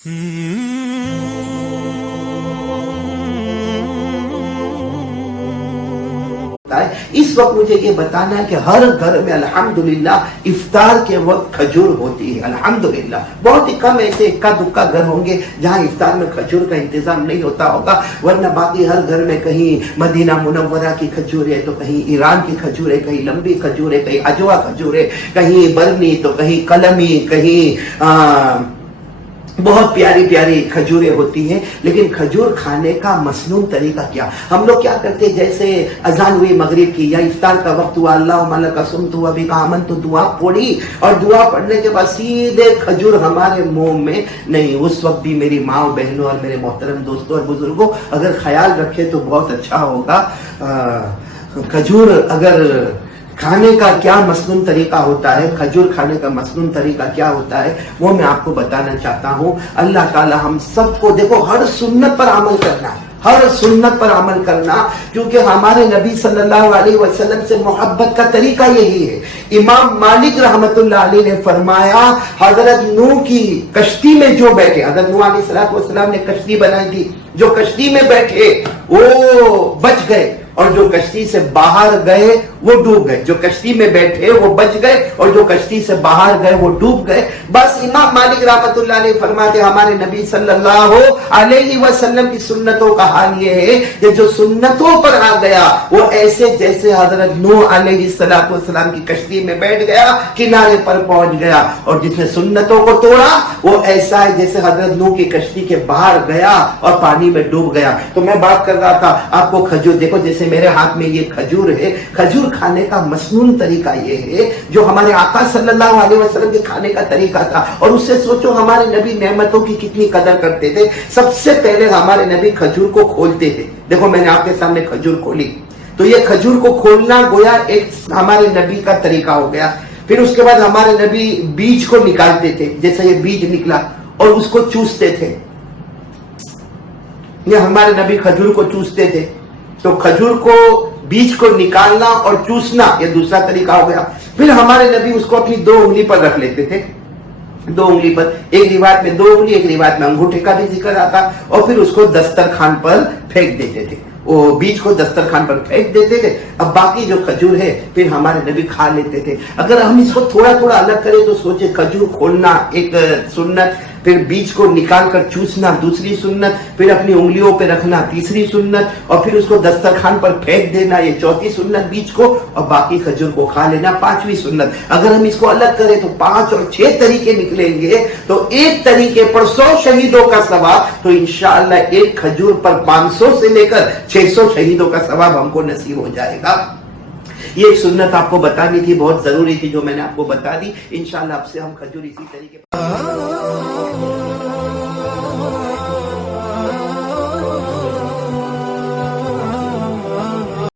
اس وقت مجھے یہ بتانا ہے کہ ہر گھر میں الحمدللہ افطار کے وقت کھجور ہوتی ہے. الحمدللہ بہت ہی کم ایسے اکا دکا گھر ہوں گے جہاں افطار میں کھجور کا انتظام نہیں ہوتا ہوگا، ورنہ باقی ہر گھر میں کہیں مدینہ منورہ کی کھجور ہے تو کہیں ایران کی کھجور ہے، کہیں لمبی کھجور ہے، کہیں اجوا کھجور ہے، کہیں برنی تو کہیں قلمی، کہیں بہت پیاری پیاری کھجوریں ہوتی ہیں. لیکن کھجور کھانے کا مسنون طریقہ کیا؟ ہم لوگ کیا کرتے ہیں، جیسے اذان ہوئی مغرب کی یا افطار کا وقت ہوا، اللہم لک صمت و بک آمنت، دعا پڑھی اور دعا پڑھنے کے بعد سیدھے کھجور ہمارے منہ میں نہیں. اس وقت بھی میری ماں بہنوں اور میرے محترم دوستوں اور بزرگوں اگر خیال رکھے تو بہت اچھا ہوگا. کھجور اگر کھانے کا کیا مسنون طریقہ ہوتا ہے، کھجور کھانے کا مسنون طریقہ کیا ہوتا ہے، وہ میں آپ کو بتانا چاہتا ہوں. اللہ تعالی ہم سب کو دیکھو ہر سنت پر عمل کرنا ہے، ہر سنت پر عمل کرنا، کیونکہ ہمارے نبی صلی اللہ علیہ وسلم سے محبت کا طریقہ یہی ہے. امام مالک رحمت اللہ علیہ نے فرمایا، حضرت نوح کی کشتی میں جو بیٹھے، حضرت نوح علیہ السلام نے کشتی بنائی تھی، جو کشتی میں بیٹھے وہ بچ گئے اور جو کشتی سے باہر گئے وہ ڈوب گئے. جو کشتی میں بیٹھے وہ بچ گئے اور جو کشتی سے باہر گئے وہ ڈوب گئے. بس امام مالک رحمت اللہ علیہ فرماتے ہمارے نبی صلی اللہ علیہ وسلم کی سنتوں کا حال یہ ہے کہ جو سنتوں پر آ گیا وہ ایسے جیسے حضرت نوح علیہ السلام کی کشتی میں بیٹھ گیا، کنارے پر پہنچ گیا، اور جس نے سنتوں کو توڑا وہ ایسا ہے جیسے حضرت نوح کی کشتی کے باہر گیا اور پانی میں ڈوب گیا. تو میں بات کر رہا تھا آپ کو کھجور، دیکھو جیسے میرے ہاتھ میں یہ کھجور ہے، کھجور کھانے کا مسنون طریقہ یہ ہے جو ہمارے آقا صلی اللہ علیہ وسلم کے کھانے کا طریقہ تھا. اور اس سے سوچو ہمارے نبی نعمتوں کی کتنی قدر کرتے تھے. سب سے پہلے ہمارے نبی کھجور کو کھولتے تھے. دیکھو میں نے آپ کے سامنے کھجور کھولی تو یہ کھجور کو کھولنا گویا ایک ہمارے نبی کا طریقہ ہو گیا. پھر اس کے بعد ہمارے نبی بیج کو نکالتے تھے، جیسے یہ بیج نکلا اور اس کو چوستے تھے. یہ ہمارے نبی کھجور کو چوستے تھے. تو کھجور کو بیج کو نکالنا اور چوسنا یہ دوسرا طریقہ ہو گیا. پھر ہمارے نبی اس کو اپنی 2 انگلی پر رکھ لیتے تھے، 2 انگلی پر، ایک روایت میں 2 انگلی، ایک روایت میں انگوٹھے کا بھی ذکر آتا، اور پھر اس کو دسترخوان پر پھینک دیتے تھے. وہ بیج کو دسترخوان پر پھینک دیتے تھے. اب باقی جو کھجور ہے پھر ہمارے نبی کھا لیتے تھے. اگر ہم اس کو تھوڑا تھوڑا الگ کریں تو سوچے کھجور کھولنا ایک سنت، پھر بیج کو نکال کر چوسنا دوسری سنت، پھر اپنی انگلیوں پہ رکھنا تیسری سنت، اور پھر اس کو دسترخوان پر پھینک دینا یہ چوتھی سنت بیج کو، اور باقی کھجور کو کھا لینا پانچویں سنت. اگر ہم اس کو الگ کریں تو 5 اور 6 طریقے نکلیں گے. تو ایک طریقے پر 100 شہیدوں کا ثواب، تو انشاءاللہ ایک کھجور پر 500 سے لے کر 600 شہیدوں کا ثواب ہم کو نصیب ہو جائے گا. یہ ایک سنت آپ کو بتانی تھی، بہت ضروری تھی جو میں نے آپ کو بتا دی. انشاءاللہ اب سے ہم کھجور اسی طریقے پر